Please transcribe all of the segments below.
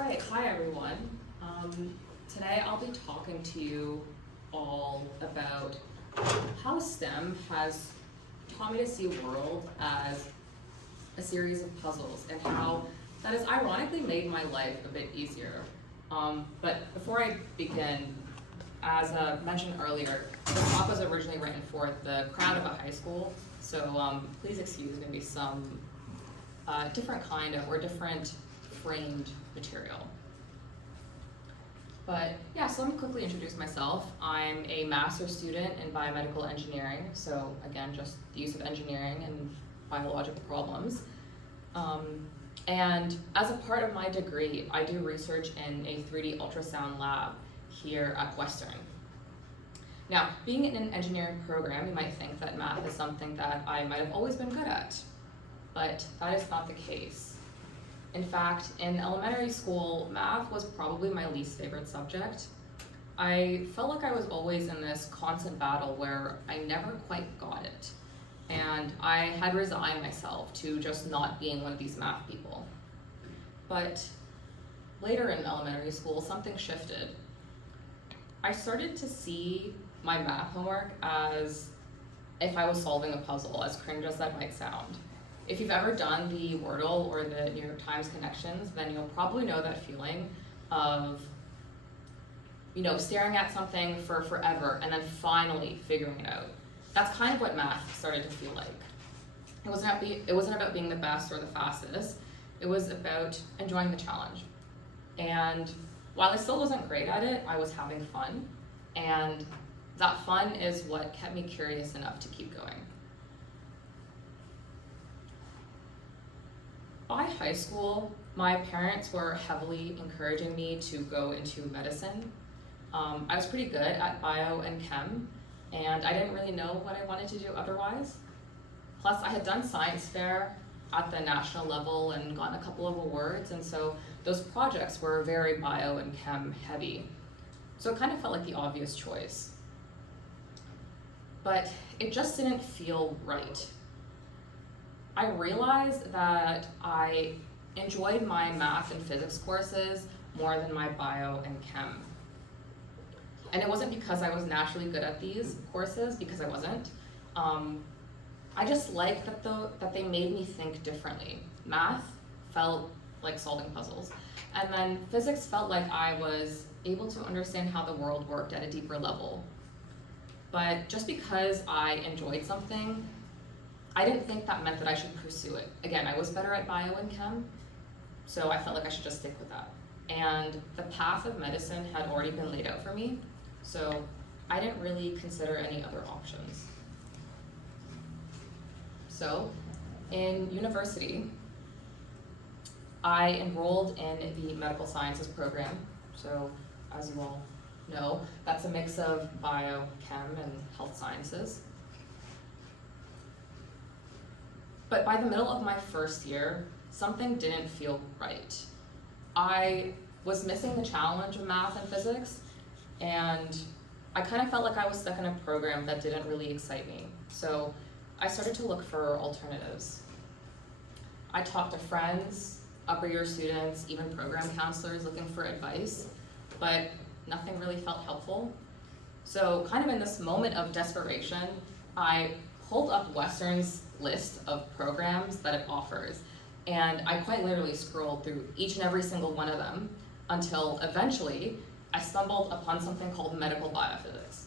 Alright, hi everyone. Today I'll be talking to you all about how STEM has taught me to see a world as a series of puzzles and how that has ironically made my life a bit easier. But before I begin, as mentioned earlier, the talk was originally written for the crowd of a high school, so please excuse maybe some different kind of or different framed material. But yeah, so let me quickly introduce myself. I'm a master's student in biomedical engineering, so again, just the use of engineering and biological problems. And as a part of my degree, I do research in a 3D ultrasound lab here at Western. Now, being in an engineering program, you might think that math is something that I might have always been good at, but that is not the case. In fact, in elementary school, math was probably my least favorite subject. I felt like I was always in this constant battle where I never quite got it. And I had resigned myself to just not being one of these math people. But later in elementary school, something shifted. I started to see my math homework as if I was solving a puzzle, as cringe as that might sound. If you've ever done the Wordle or the New York Times connections, then you'll probably know that feeling of, staring at something for forever and then finally figuring it out. That's kind of what math started to feel like. It wasn't about being the best or the fastest. It was about enjoying the challenge. And while I still wasn't great at it, I was having fun. And that fun is what kept me curious enough to keep going. By high school, my parents were heavily encouraging me to go into medicine. I was pretty good at bio and chem, and I didn't really know what I wanted to do otherwise. Plus, I had done science fair at the national level and gotten a couple of awards, and so those projects were very bio and chem heavy. So it kind of felt like the obvious choice. But it just didn't feel right. I realized that I enjoyed my math and physics courses more than my bio and chem. And it wasn't because I was naturally good at these courses, because I wasn't. I just liked that they made me think differently. Math felt like solving puzzles. And then physics felt like I was able to understand how the world worked at a deeper level. But just because I enjoyed something, I didn't think that meant that I should pursue it. Again, I was better at bio and chem, so I felt like I should just stick with that. And the path of medicine had already been laid out for me, so I didn't really consider any other options. So, in university, I enrolled in the medical sciences program. So, as you all know, that's a mix of bio, chem, and health sciences. But by the middle of my first year, something didn't feel right. I was missing the challenge of math and physics, and I kind of felt like I was stuck in a program that didn't really excite me. So I started to look for alternatives. I talked to friends, upper year students, even program counselors looking for advice, but nothing really felt helpful. So kind of in this moment of desperation, I pulled up Western's list of programs that it offers, and I quite literally scrolled through each and every single one of them until eventually I stumbled upon something called Medical Biophysics.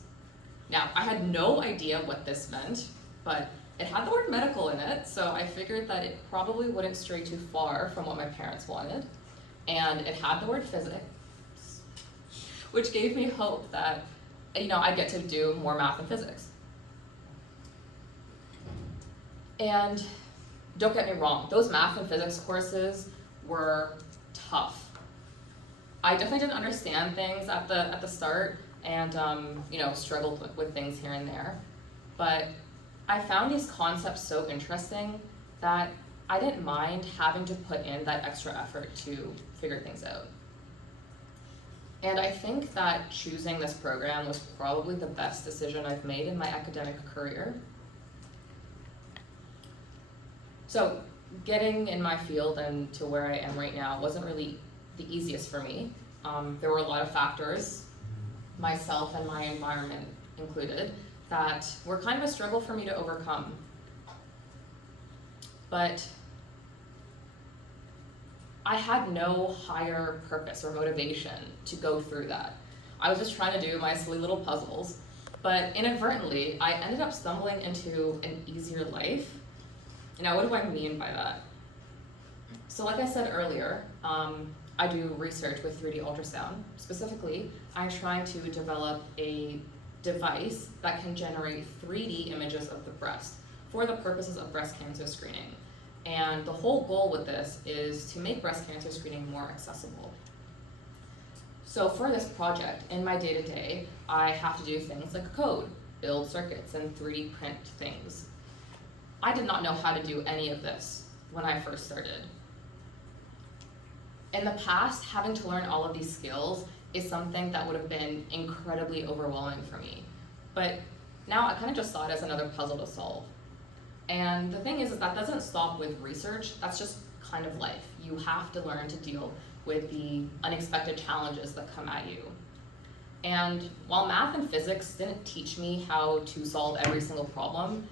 Now, I had no idea what this meant, but it had the word medical in it, so I figured that it probably wouldn't stray too far from what my parents wanted, and it had the word physics, which gave me hope that I'd get to do more math and physics. And don't get me wrong, those math and physics courses were tough. I definitely didn't understand things at the start and struggled with things here and there. But I found these concepts so interesting that I didn't mind having to put in that extra effort to figure things out. And I think that choosing this program was probably the best decision I've made in my academic career. So getting in my field and to where I am right now wasn't really the easiest for me. There were a lot of factors, myself and my environment included, that were kind of a struggle for me to overcome. But I had no higher purpose or motivation to go through that. I was just trying to do my silly little puzzles, but inadvertently, I ended up stumbling into an easier life. Now, what do I mean by that? So like I said earlier, I do research with 3D ultrasound. Specifically, I'm trying to develop a device that can generate 3D images of the breast for the purposes of breast cancer screening. And the whole goal with this is to make breast cancer screening more accessible. So for this project, in my day-to-day, I have to do things like code, build circuits, and 3D print things. I did not know how to do any of this when I first started. In the past, having to learn all of these skills is something that would have been incredibly overwhelming for me. But now I kind of just saw it as another puzzle to solve. And the thing is that doesn't stop with research, that's just kind of life. You have to learn to deal with the unexpected challenges that come at you. And while math and physics didn't teach me how to solve every single problem,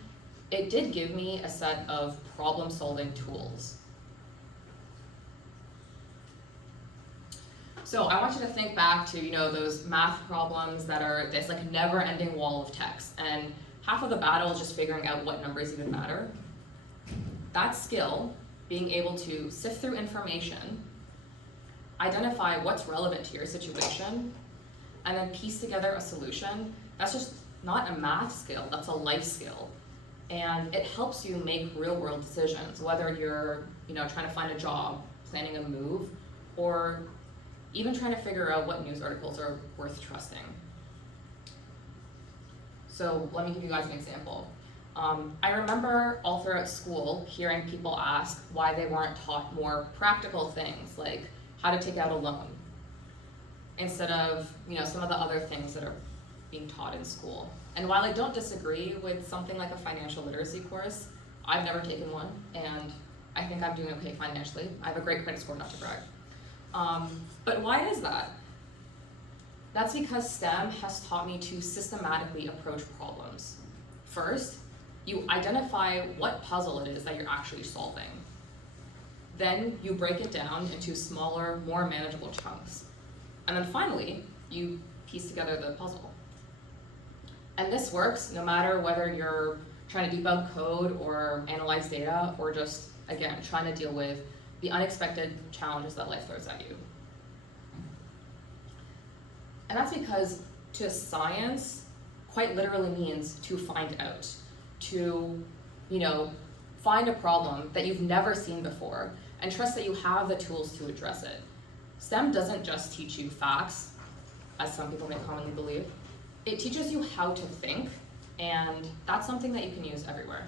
it did give me a set of problem-solving tools. So I want you to think back to, those math problems that are this like never-ending wall of text, and half of the battle is just figuring out what numbers even matter. That skill, being able to sift through information, identify what's relevant to your situation, and then piece together a solution, that's just not a math skill, that's a life skill. And it helps you make real-world decisions, whether you're trying to find a job, planning a move, or even trying to figure out what news articles are worth trusting. So let me give you guys an example. I remember all throughout school hearing people ask why they weren't taught more practical things, like how to take out a loan, instead of some of the other things that are being taught in school. And while I don't disagree with something like a financial literacy course, I've never taken one, and I think I'm doing okay financially. I have a great credit score, not to brag. But why is that? That's because STEM has taught me to systematically approach problems. First, you identify what puzzle it is that you're actually solving. Then you break it down into smaller, more manageable chunks. And then finally, you piece together the puzzle. And this works no matter whether you're trying to debug code or analyze data, or just, again, trying to deal with the unexpected challenges that life throws at you. And that's because to science quite literally means to find out, to find a problem that you've never seen before and trust that you have the tools to address it. STEM doesn't just teach you facts, as some people may commonly believe. It teaches you how to think, and that's something that you can use everywhere.